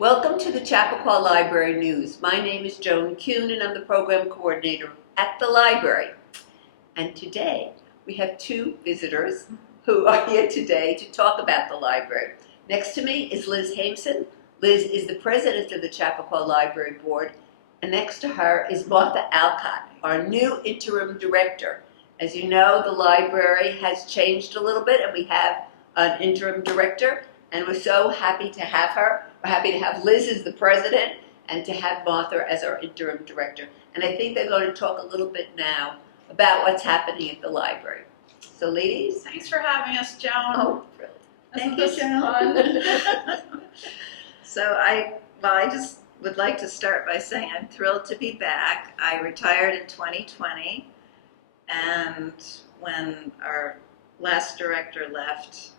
Welcome to the Chappaqua Library News. My name is Joan Kuhn and I'm the program coordinator at the library. And today we have two visitors who are here today to talk about the library. Next to me is Liz Hameson. Liz is the president of the Chappaqua Library Board. And next to her is Martha Alcott, our new interim director. As you know, the library has changed a little bit and we have an interim director, and we're so happy to have her. We're happy to have Liz as the president and to have Martha as our interim director. And I think they're going to talk a little bit now about what's happening at the library. So ladies. Thanks for having us, Joan. Oh, thank you, Joan. So I just would like to start by saying I'm thrilled to be back. I retired in 2020, and when our last director left,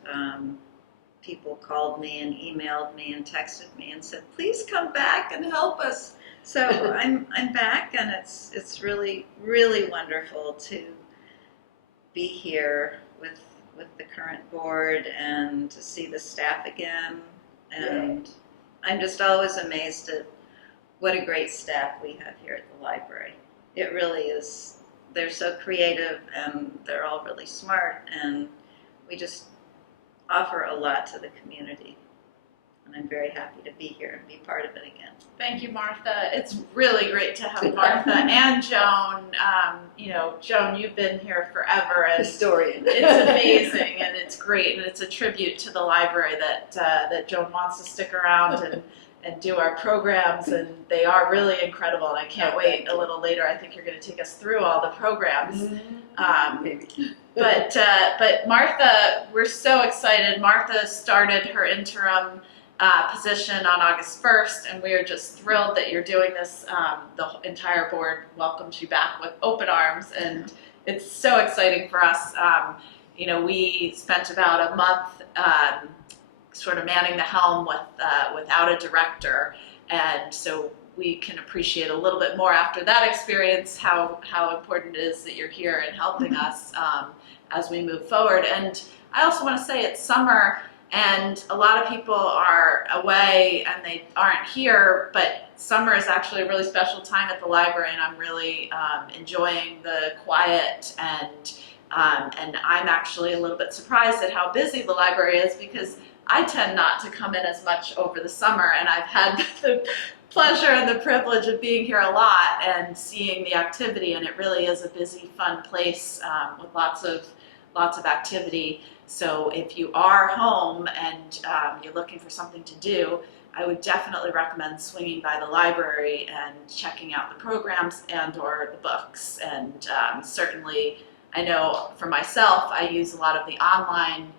people called me and emailed me and texted me and said, please come back and help us. So I'm back, and it's really wonderful to be here with the current board and to see the staff again. And I'm just always amazed at what a great staff we have here at the library. It really is. They're so creative and they're all really smart, and we just offer a lot to the community. And I'm very happy to be here and be part of it again. Thank you, Martha. It's really great to have Martha and Joan. Joan, you've been here forever. And Historian. It's amazing and it's great, and it's a tribute to the library that Joan wants to stick around and do our programs, and they are really incredible, and I can't wait a little later. I think you're going to take us through all the programs. Maybe. But Martha, we're so excited. Martha started her interim position on August 1st, and we are just thrilled that you're doing this. The entire board welcomes you back with open arms, and it's so exciting for us. We spent about a month sort of manning the helm without a director, and so we can appreciate a little bit more after that experience how important it is that you're here and helping us as we move forward. And I also want to say it's summer, and a lot of people are away and they aren't here, but summer is actually a really special time at the library, and I'm really enjoying the quiet, and I'm actually a little bit surprised at how busy the library is, because I tend not to come in as much over the summer, and I've had the pleasure and the privilege of being here a lot and seeing the activity, and it really is a busy, fun place with lots of activity. So if you are home and you're looking for something to do, I would definitely recommend swinging by the library and checking out the programs and or the books. And certainly, I know for myself, I use a lot of the online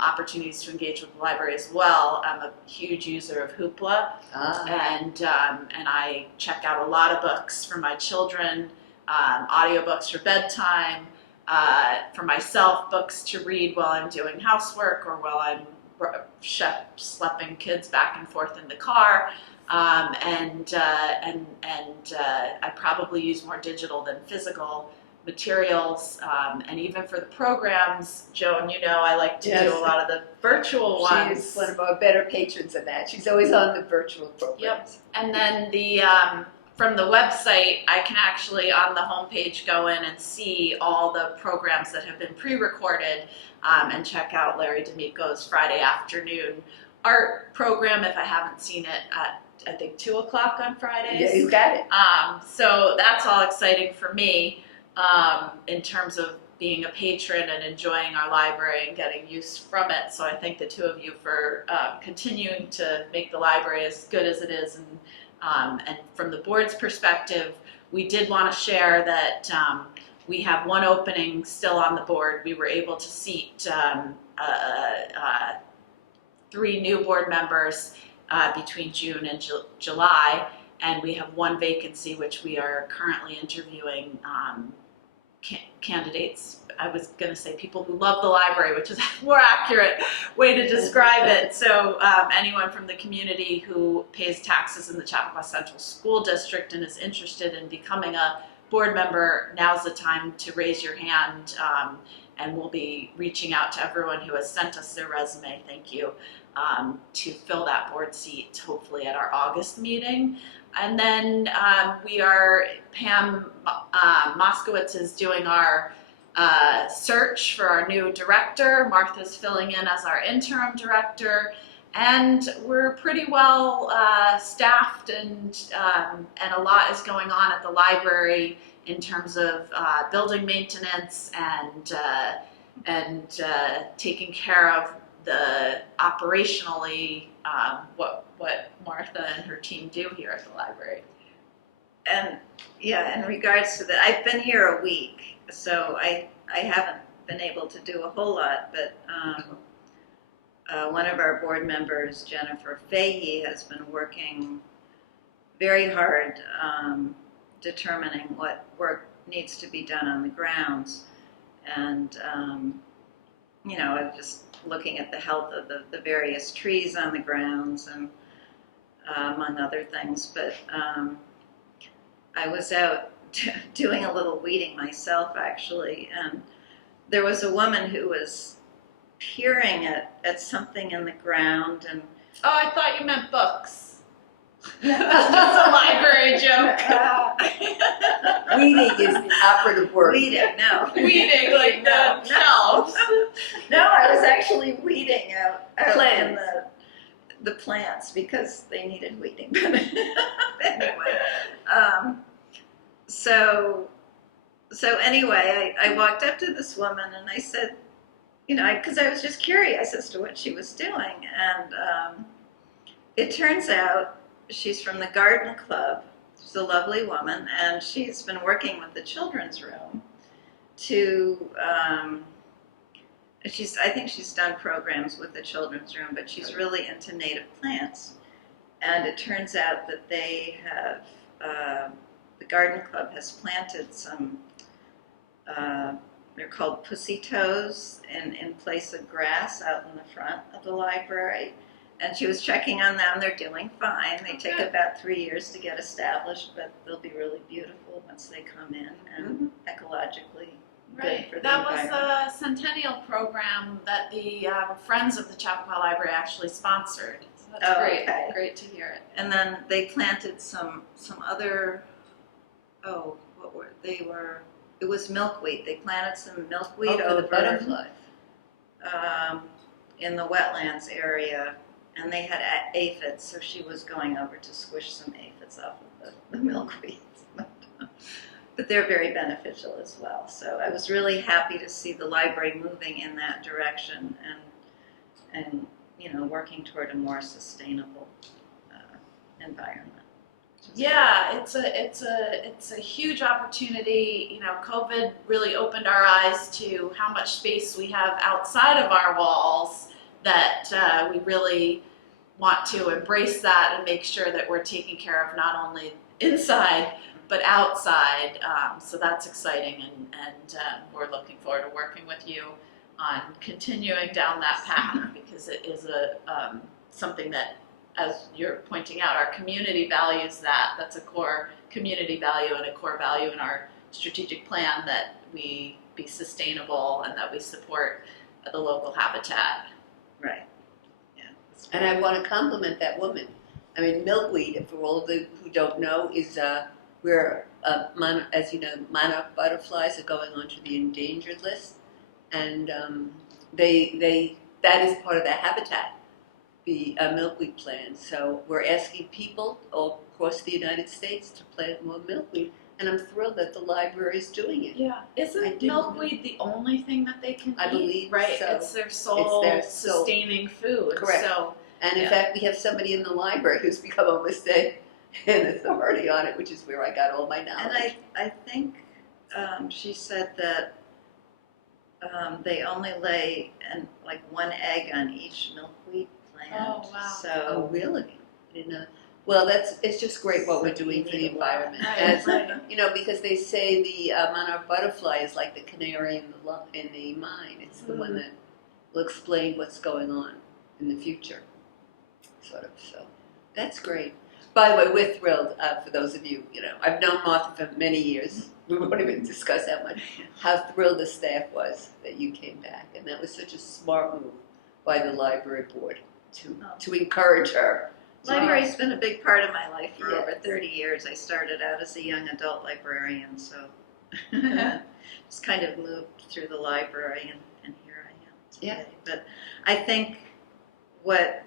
opportunities to engage with the library as well. I'm a huge user of Hoopla, and I check out a lot of books for my children, audiobooks for bedtime, for myself, books to read while I'm doing housework or while I'm schlepping kids back and forth in the car. I probably use more digital than physical materials, and even for the programs, Joan, I like to do a lot of the virtual ones. She's one of our better patrons of that. She's always on the virtual programs. Yep. And then from the website, I can actually on the homepage go in and see all the programs that have been pre-recorded, and check out Larry D'Amico's Friday afternoon art program if I haven't seen it at I think 2 o'clock on Fridays. Yeah, you got it. So that's all exciting for me. In terms of being a patron and enjoying our library and getting use from it. So I thank the two of you for continuing to make the library as good as it is. And from the board's perspective, we did want to share that we have one opening still on the board. We were able to seat 3 new board members between June and July, and we have one vacancy which we are currently interviewing candidates. I was going to say people who love the library, which is a more accurate way to describe it. So anyone from the community who pays taxes in the Chappaqua Central School District and is interested in becoming a board member, now's the time to raise your hand, and we'll be reaching out to everyone who has sent us their resume. Thank you. to fill that board seat, hopefully at our August meeting. And then Pam Moskowitz is doing our search for our new director. Martha's filling in as our interim director. And we're pretty well staffed, and a lot is going on at the library in terms of building maintenance and taking care of the operationally what Martha and her team do here at the library. And yeah, in regards to that, I've been here a week, so I haven't been able to do a whole lot, but one of our board members, Jennifer Fahey, has been working very hard determining what work needs to be done on the grounds. And, just looking at the health of the various trees on the grounds and among other things. But I was out doing a little weeding myself, actually, and there was a woman who was peering at something in the ground, and oh, I thought you meant books. That's a library joke. Weeding is the operative word. Weeding, no. Weeding, like the shelves. No, I was actually weeding out in Plants. the plants because they needed weeding. Anyway, so anyway, I walked up to this woman and I said, because I was just curious as to what she was doing, and it turns out she's from the garden club. She's a lovely woman, and she's been working with the children's room to, I think she's done programs with the children's room, but she's really into native plants. And it turns out that they have, the garden club has planted some, they're called pussy toes in place of grass out in the front of the library. And she was checking on them. They're doing fine. They take about 3 years to get established, but they'll be really beautiful once they come in and ecologically good for the That was environment. a centennial program that the Friends of the Chappaqua Library actually sponsored. So that's great. Okay. Great to hear it. And then they planted some other, it was milkweed. They planted some milkweed Oh, for the over butterfly. In the wetlands area, and they had aphids, so she was going over to squish some aphids off of the milkweeds. But they're very beneficial as well. So I was really happy to see the library moving in that direction and working toward a more sustainable environment. Yeah, it's a huge opportunity. COVID really opened our eyes to how much space we have outside of our walls, that we really want to embrace that and make sure that we're taking care of not only inside but outside. So that's exciting, and we're looking forward to working with you on continuing down that path, because it is something that, as you're pointing out, our community values that. That's a core community value and a core value in our strategic plan, that we be sustainable and that we support the local habitat. Right. Yeah. And I want to compliment that woman. I mean, milkweed, for all of you who don't know, is as you know, monarch butterflies are going onto the endangered list, and that is part of their habitat, the milkweed plant. So we're asking people all across the United States to plant more milkweed, and I'm thrilled that the library is doing it. Yeah, I isn't didn't milkweed the only thing that they can I eat? believe Right, so. it's their sole sole- sustaining food. Correct. So And in Yeah. fact, we have somebody in the library who's become almost an authority on it, which is where I got all my knowledge. And I think she said that they only lay like one egg on each milkweed plant. Oh, wow. Oh, So really? I didn't know. Well, it's just great what we're doing for the environment. Right, As, right. because they say the monarch butterfly is like the canary in the mine. It's the one that will explain what's going on in the future, sort of. So that's great. By the way, we're thrilled, for those of you, I've known Martha for many years. We won't even discuss how thrilled the staff was that you came back. And that was such a smart move by the library board. to encourage her. Library's been a big part of my life for Yes. over 30 years. I started out as a young adult librarian, so just kind of moved through the library, and here I am today. Yeah. But I think what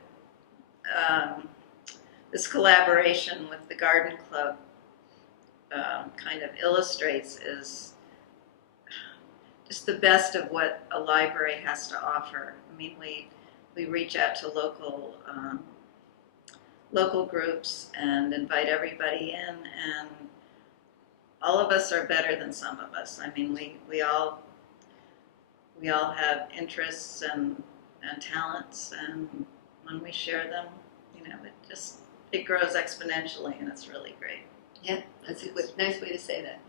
this collaboration with the Garden Club kind of illustrates is just the best of what a library has to offer. I mean, we reach out to local groups and invite everybody in, and all of us are better than some of us. I mean, we all have interests and talents, and when we share them, it grows exponentially, and it's really great. Yeah, that's a nice way to say that.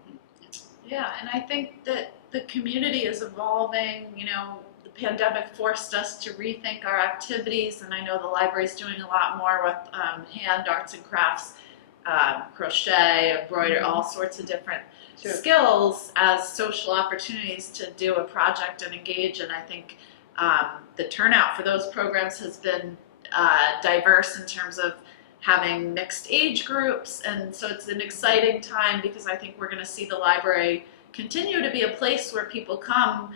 Yeah, and I think that the community is evolving. The pandemic forced us to rethink our activities, and I know the library's doing a lot more with hand arts and crafts, crochet, embroidery, all sorts of different skills as social opportunities to do a project and engage. And I think the turnout for those programs has been diverse in terms of having mixed age groups, and so it's an exciting time because I think we're going to see the library continue to be a place where people come,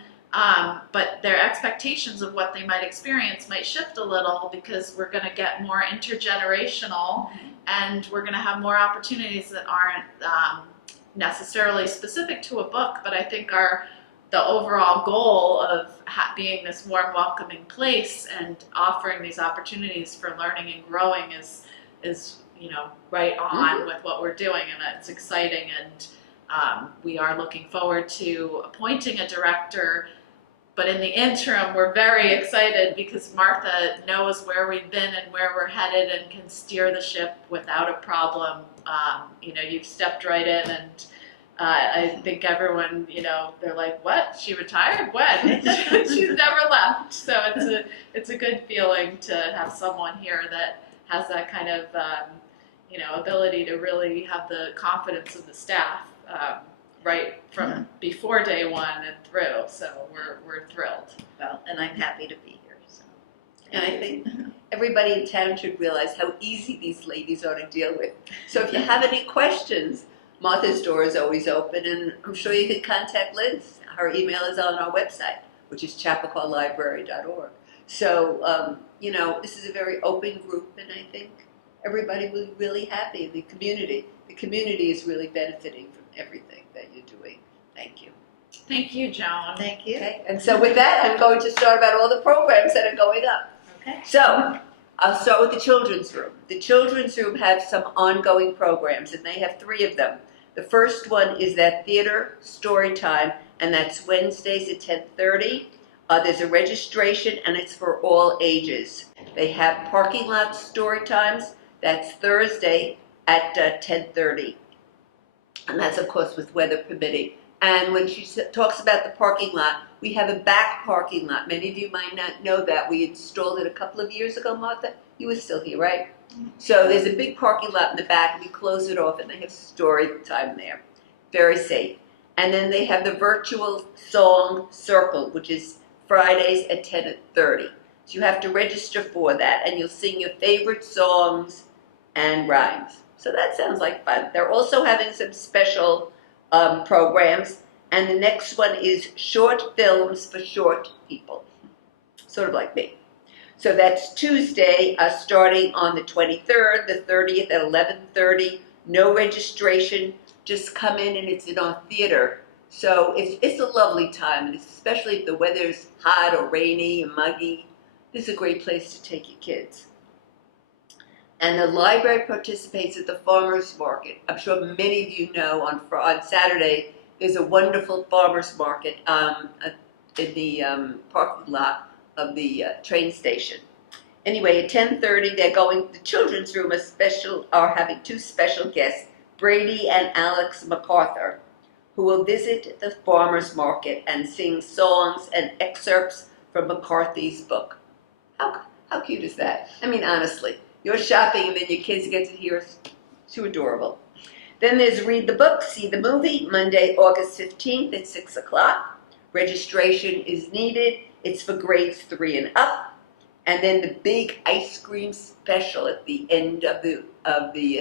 but their expectations of what they might experience might shift a little because we're going to get more intergenerational, and we're going to have more opportunities that aren't necessarily specific to a book, but I think the overall goal of being this warm, welcoming place and offering these opportunities for learning and growing is right on with what we're doing, and it's exciting. And we are looking forward to appointing a director. But in the interim, we're very excited because Martha knows where we've been and where we're headed and can steer the ship without a problem. You've stepped right in, and I think everyone, they're like, "What? She retired? When?" She's never left. So it's a good feeling to have someone here that has that kind of ability to really have the confidence of the staff right from before day one and through. So we're thrilled. Well, and I'm happy to be here. So. And I think everybody in town should realize how easy these ladies are to deal with. So if you have any questions, Martha's door is always open, and I'm sure you can contact Liz. Her email is on our website, which is chappaqua.library.org. So, this is a very open group, and I think everybody will be really happy. The community is really benefiting from everything that you're doing. Thank you. Thank you, Joan. Thank you. Okay, and so with that, I'm going to start about all the programs that are going up. Okay. So, I'll start with the children's room. The children's room have some ongoing programs, and they have 3 of them. The first one is that theater story time, and that's Wednesdays at 10:30. There's a registration, and it's for all ages. They have parking lot story times. That's Thursday at 10:30. And that's, of course, with weather permitting. And when she talks about the parking lot, we have a back parking lot. Many of you might not know that. We installed it a couple of years ago, Martha. You were still here, right? So there's a big parking lot in the back, and we close it off, and they have story time there. Very safe. And then they have the virtual song circle, which is Fridays at 10:30. So you have to register for that, and you'll sing your favorite songs and rhymes. So that sounds like fun. They're also having some special programs, and the next one is short films for short people, sort of like me. So that's Tuesday, starting on the 23rd, the 30th at 11:30. No registration, just come in, and it's in our theater. So it's a lovely time, and especially if the weather's hot or rainy and muggy, this is a great place to take your kids. And the library participates at the farmers market. I'm sure many of you know on Saturday there's a wonderful farmers market in the parking lot of the train station. Anyway, at 10:30 they're going. The children's room are having 2 special guests, Brady and Alex MacArthur, who will visit the farmers market and sing songs and excerpts from McCarthy's book. How cute is that? I mean, honestly, you're shopping and then your kids get to hear it's too adorable. Then there's Read the Book, See the Movie, Monday, August 15th at 6 o'clock. Registration is needed. It's for grades 3 and up. and then the big ice cream special at the end of the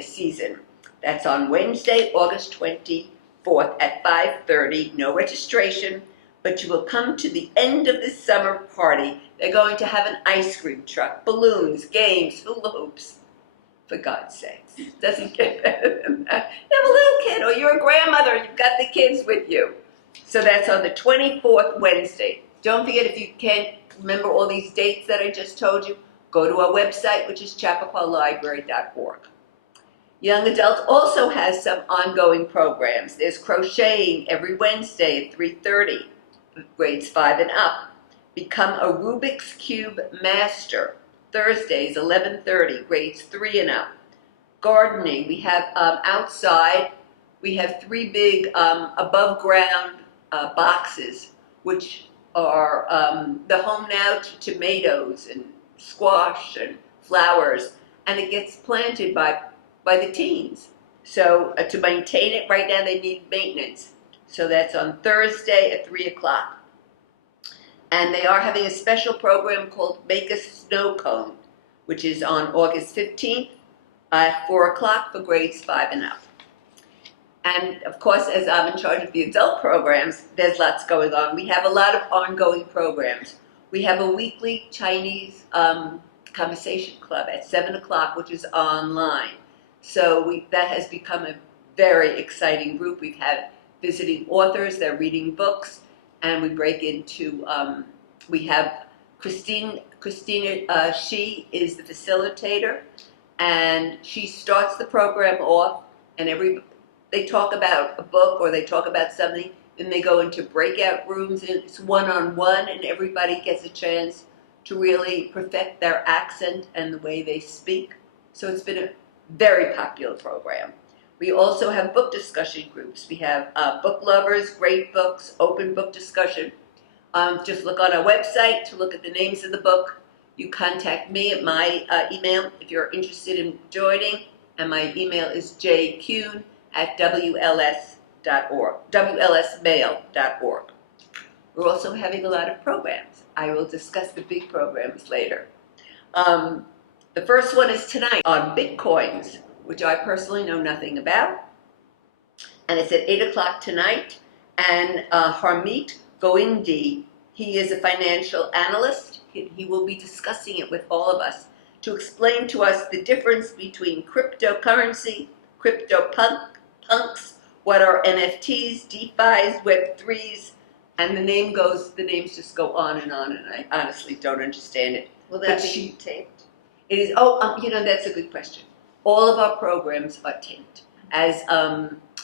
season. That's on Wednesday, August 24th at 5:30. No registration, but you will come to the end of the summer party. They're going to have an ice cream truck, balloons, games, hula hoops. For God's sakes, doesn't get better than that. You have a little kid, or you're a grandmother, and you've got the kids with you. So that's on the 24th Wednesday. Don't forget, if you can't remember all these dates that I just told you, go to our website, which is chappaqua.library.org. Young Adult also has some ongoing programs. There's crocheting every Wednesday at 3:30, grades 5 and up. Become a Rubik's Cube Master, Thursdays, 11:30, grades 3 and up. Gardening, we have outside, we have 3 big above ground boxes, which are the home now to tomatoes and squash and flowers, and it gets planted by the teens. So to maintain it, right now they need maintenance. So that's on Thursday at 3 o'clock. And they are having a special program called Make a Snow Cone, which is on August 15th at 4 o'clock for grades 5 and up. And of course, as I'm in charge of the adult programs, there's lots going on. We have a lot of ongoing programs. We have a weekly Chinese conversation club at 7 o'clock, which is online. So that has become a very exciting group. We've had visiting authors, they're reading books, and we break into, we have Christina, she is the facilitator, and she starts the program off, and they talk about a book or they talk about something, then they go into breakout rooms, and it's one-on-one, and everybody gets a chance to really perfect their accent and the way they speak. So it's been a very popular program. We also have book discussion groups. We have book lovers, great books, open book discussion. Just look on our website to look at the names of the book. You contact me at my email if you're interested in joining, and my email is jkuhn@wls.org, wlsmail.org. We're also having a lot of programs. I will discuss the big programs later. The first one is tonight on Bitcoins, which I personally know nothing about. And it's at 8 o'clock tonight. And Harmeet Goindi, he is a financial analyst. He will be discussing it with all of us to explain to us the difference between cryptocurrency, punks, what are NFTs, DeFis, Web3s, and the names just go on, and I honestly don't understand it. Will that But be taped? It is, that's a good question. All of our programs are taped. As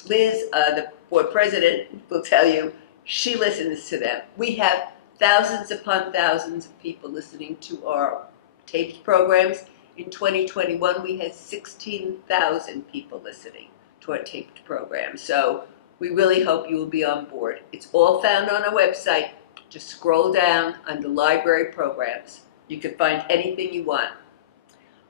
Liz, the board president, will tell you, she listens to them. We have thousands upon thousands of people listening to our taped programs. In 2021, we had 16,000 people listening to our taped programs. So we really hope you will be on board. It's all found on our website. Just scroll down under library programs. You can find anything you want.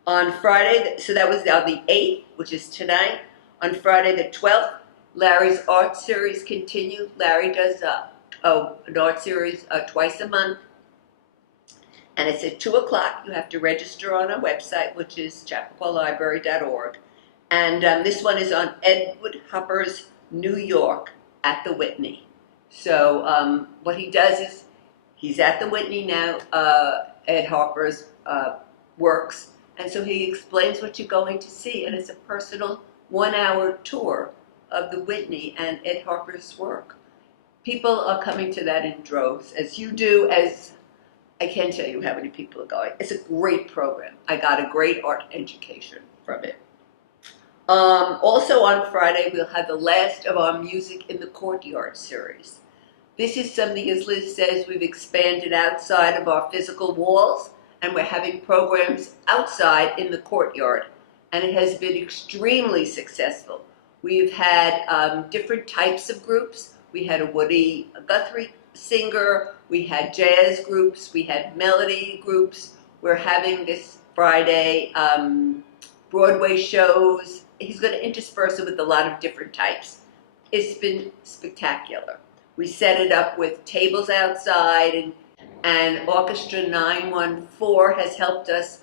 On Friday, so that was on the 8th, which is tonight. On Friday the 12th, Larry's art series continued. Larry does an art series twice a month. And it's at 2 o'clock. You have to register on our website, which is chappaqua.library.org. And this one is on Edward Hopper's New York at the Whitney. So what he does is, he's at the Whitney now, Ed Harper's works. And so he explains what you're going to see, and it's a personal 1-hour tour of the Whitney and Ed Harper's work. People are coming to that in droves, as you do, as I can't tell you how many people are going. It's a great program. I got a great art education from it. Also on Friday, we'll have the last of our Music in the Courtyard series. This is something, as Liz says, we've expanded outside of our physical walls, and we're having programs outside in the courtyard, and it has been extremely successful. We've had different types of groups. We had a Woody Guthrie singer, we had jazz groups, we had melody groups. We're having this Friday Broadway shows. He's going to intersperse it with a lot of different types. It's been spectacular. We set it up with tables outside, and Orchestra 914 has helped us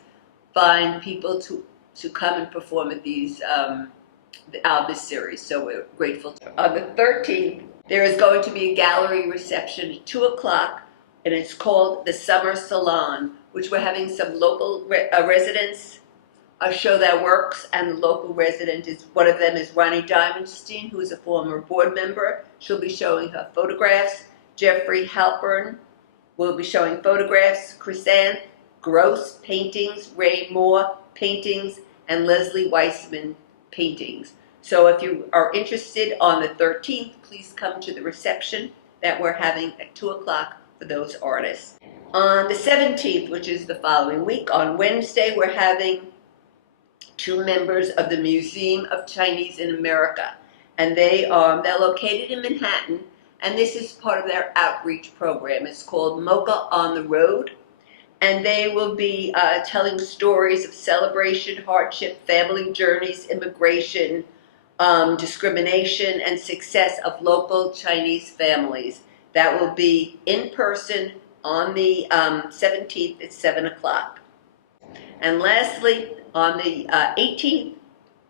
find people to come and perform at these this series. So we're grateful. On the 13th, there is going to be a gallery reception at 2 o'clock, and it's called the Summer Salon, which we're having some local residents show their works, and the local resident is, one of them is Ronnie Diamondstein, who is a former board member. She'll be showing her photographs. Jeffrey Halpern will be showing photographs. Chrysanth Gross paintings, Ray Moore paintings, and Leslie Weissman paintings. So if you are interested on the 13th, please come to the reception that we're having at 2 o'clock for those artists. On the 17th, which is the following week, on Wednesday, we're having 2 members of the Museum of Chinese in America. And they're located in Manhattan, and this is part of their outreach program. It's called Mocha on the Road. And they will be telling stories of celebration, hardship, family journeys, immigration, discrimination, and success of local Chinese families. That will be in person on the 17th at 7 o'clock. And lastly, on the 18th,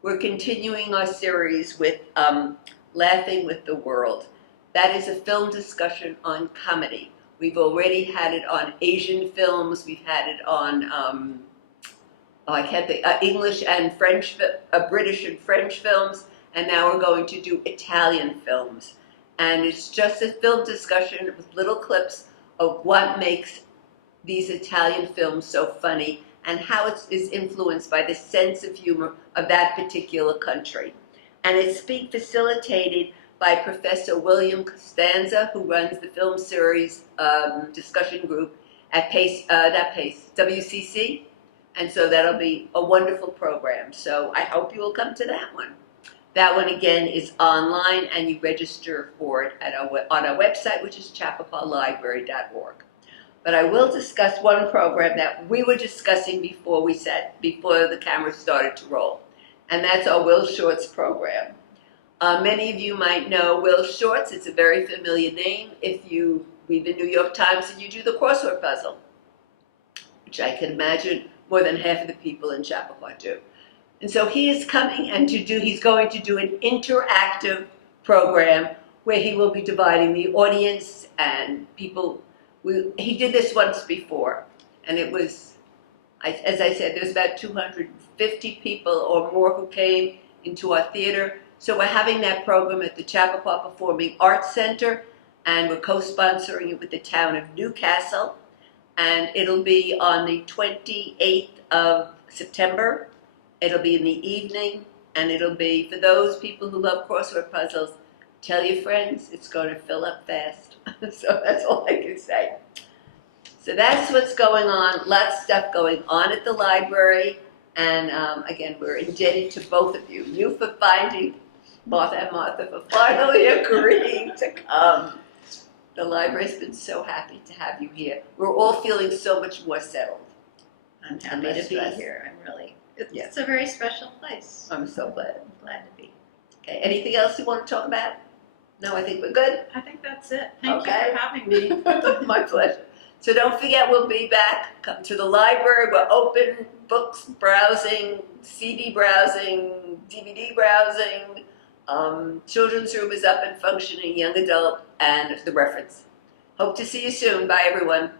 we're continuing our series with Laughing with the World. That is a film discussion on comedy. We've already had it on Asian films. We've had it on, English and French, British and French films. And now we're going to do Italian films. And it's just a film discussion with little clips of what makes these Italian films so funny and how it is influenced by the sense of humor of that particular country. And it's being facilitated by Professor William Costanza, who runs the film series discussion group at WCC. And so that'll be a wonderful program. So I hope you will come to that one. That one, again, is online, and you register for it on our website, which is chappaqua.library.org. But I will discuss one program that we were discussing before the camera started to roll, and that's our Will Shorts program. Many of you might know Will Shorts. It's a very familiar name if you read the New York Times and you do the crossword puzzle, which I can imagine more than half of the people in Chappaqua do. And so he is coming he's going to do an interactive program where he will be dividing the audience and people. He did this once before, and it was, as I said, there's about 250 people or more who came into our theater. So we're having that program at the Chappaqua Performing Arts Center, and we're co-sponsoring it with the town of Newcastle. And it'll be on the 28th of September. It'll be in the evening, and it'll be, for those people who love crossword puzzles, tell your friends, it's going to fill up fast. So that's all I can say. So that's what's going on. Lots of stuff going on at the library. And again, we're indebted to both of you. You for finding Martha and Martha for finally agreeing to come. The library's been so happy to have you here. We're all feeling so much more settled. I'm happy to be here. It's a very special place. I'm so glad. I'm glad to be. Okay, anything else you want to talk about? No, I think we're good. I think that's it. Thank Okay. you for having me. My pleasure. So don't forget, we'll be back. Come to the library. We're open, books browsing, CD browsing, DVD browsing. Children's room is up and functioning, young adult, and the reference. Hope to see you soon. Bye, everyone.